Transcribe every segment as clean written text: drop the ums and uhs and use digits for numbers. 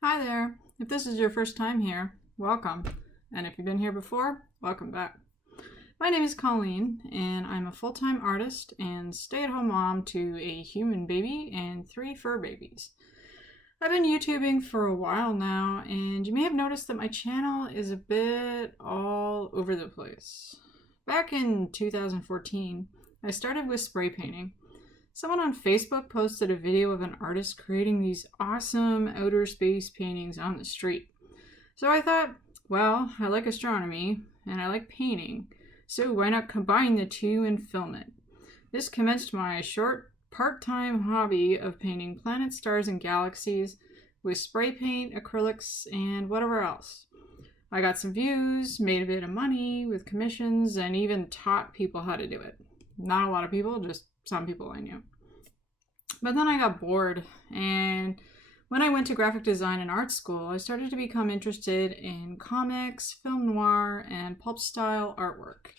Hi there. If this is your first time here, welcome. And if you've been here before, welcome back. My name is Colleen, and I'm a full-time artist and stay-at-home mom to a human baby and 3 fur babies. I've been YouTubing for a while now, and you may have noticed that my channel is a bit all over the place. Back in 2014, I started with spray painting. Someone on Facebook posted a video of an artist creating these awesome outer space paintings on the street. So I thought, well, I like astronomy and I like painting, so why not combine the two and film it? This commenced my short part-time hobby of painting planets, stars, and galaxies with spray paint, acrylics, and whatever else. I got some views, made a bit of money with commissions, and even taught people how to do it. Not a lot of people, just some people I knew. But then I got bored, and when I went to graphic design and art school, I started to become interested in comics, film noir, and pulp style artwork.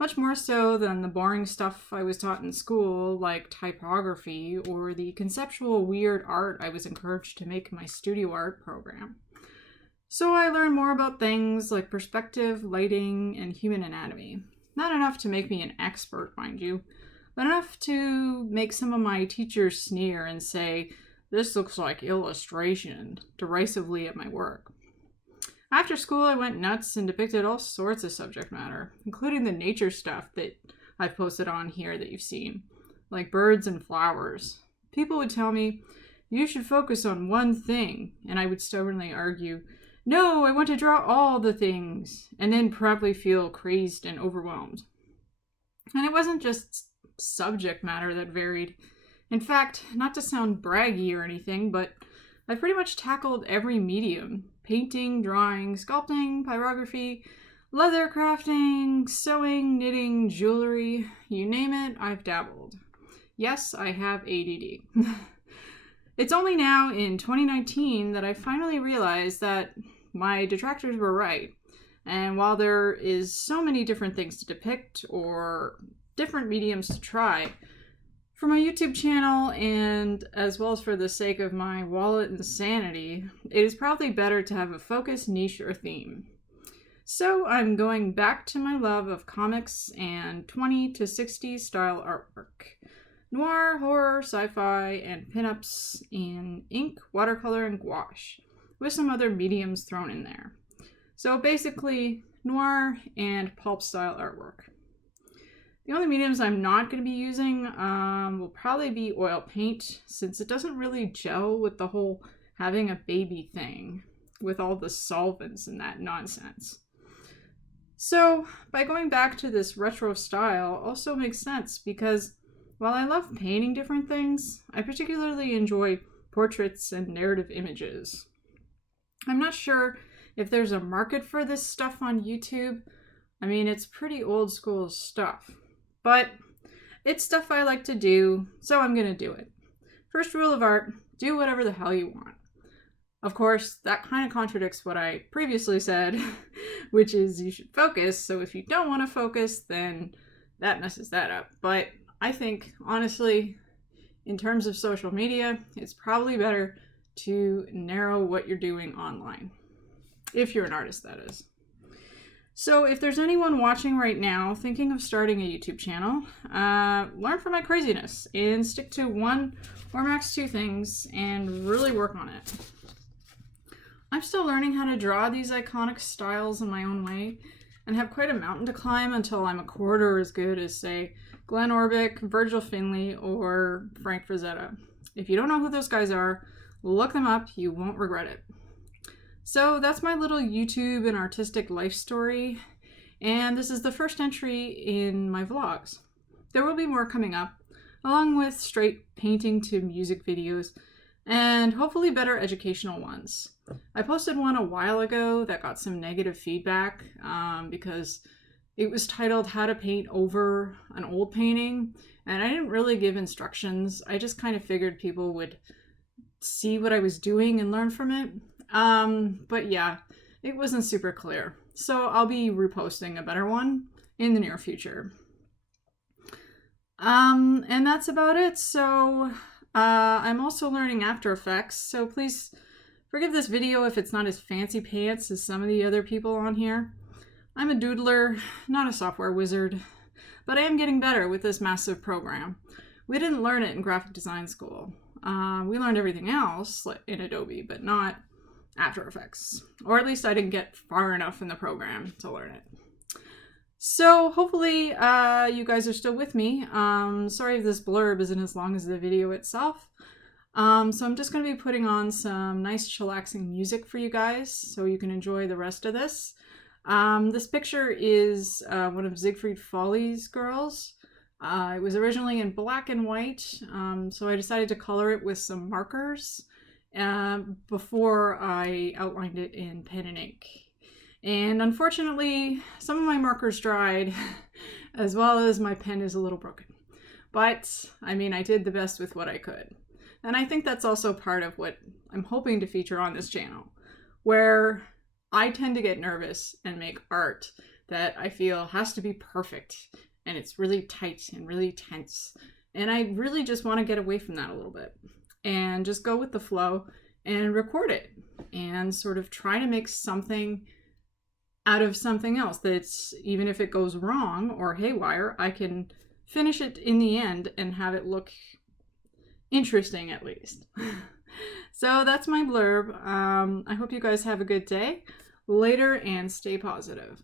Much more so than the boring stuff I was taught in school, like typography, or the conceptual weird art I was encouraged to make in my studio art program. So I learned more about things like perspective, lighting, and human anatomy. Not enough to make me an expert, mind you, but enough to make some of my teachers sneer and say, "This looks like illustration," derisively at my work. After school, I went nuts and depicted all sorts of subject matter, including the nature stuff that I've posted on here that you've seen, like birds and flowers. People would tell me, "You should focus on one thing," and I would stubbornly argue, "No, I want to draw all the things," and then probably feel crazed and overwhelmed. And it wasn't just subject matter that varied. In fact, not to sound braggy or anything, but I've pretty much tackled every medium: painting, drawing, sculpting, pyrography, leather crafting, sewing, knitting, jewelry, you name it, I've dabbled. Yes, I have ADD. It's only now in 2019 that I finally realized that my detractors were right. And while there is so many different things to depict or different mediums to try, for my YouTube channel and as well as for the sake of my wallet and sanity, it is probably better to have a focus, niche, or theme. So I'm going back to my love of comics and 20 to 60s style artwork. Noir, horror, sci-fi, and pinups in ink, watercolor, and gouache, with some other mediums thrown in there. So basically, noir and pulp style artwork. The only mediums I'm not going to be using will probably be oil paint, since it doesn't really gel with the whole having a baby thing, with all the solvents and that nonsense. So, by going back to this retro style also makes sense, because while I love painting different things, I particularly enjoy portraits and narrative images. I'm not sure if there's a market for this stuff on YouTube. I mean, it's pretty old school stuff, but it's stuff I like to do, so I'm gonna do it. First rule of art, do whatever the hell you want. Of course, that kind of contradicts what I previously said, which is you should focus, so if you don't want to focus, then that messes that up. But I think, honestly, in terms of social media, it's probably better to narrow what you're doing online. If you're an artist, that is. So if there's anyone watching right now thinking of starting a YouTube channel, learn from my craziness and stick to 1 or max 2 things and really work on it. I'm still learning how to draw these iconic styles in my own way and have quite a mountain to climb until I'm a quarter as good as, say, Glenn Orbick, Virgil Finlay, or Frank Frazetta. If you don't know who those guys are, look them up, you won't regret it. So that's my little YouTube and artistic life story, and this is the first entry in my vlogs. There will be more coming up, along with straight painting to music videos, and hopefully better educational ones. I posted one a while ago that got some negative feedback because it was titled "How to Paint Over an Old Painting," and I didn't really give instructions. I just kind of figured people would see what I was doing and learn from it. But yeah, it wasn't super clear. So I'll be reposting a better one in the near future. And that's about it. So I'm also learning After Effects. So please Forgive this video if it's not as fancy pants as some of the other people on here. I'm a doodler, not a software wizard, but I am getting better with this massive program. We didn't learn it in graphic design school. We learned everything else in Adobe, but not After Effects. Or at least I didn't get far enough in the program to learn it. So hopefully you guys are still with me. Sorry if this blurb isn't as long as the video itself. So I'm just going to be putting on some nice chillaxing music for you guys so you can enjoy the rest of this. This picture is one of Ziegfeld Follies' girls. It was originally in black and white, so I decided to color it with some markers before I outlined it in pen and ink. And unfortunately, some of my markers dried, as well as my pen is a little broken. But, I mean, I did the best with what I could. And I think that's also part of what I'm hoping to feature on this channel, where I tend to get nervous and make art that I feel has to be perfect, and it's really tight and really tense. And I really just want to get away from that a little bit and just go with the flow and record it and sort of try to make something out of something else that's, even if it goes wrong or haywire, I can finish it in the end and have it look interesting at least. So that's my blurb. I hope you guys have a good day later and stay positive.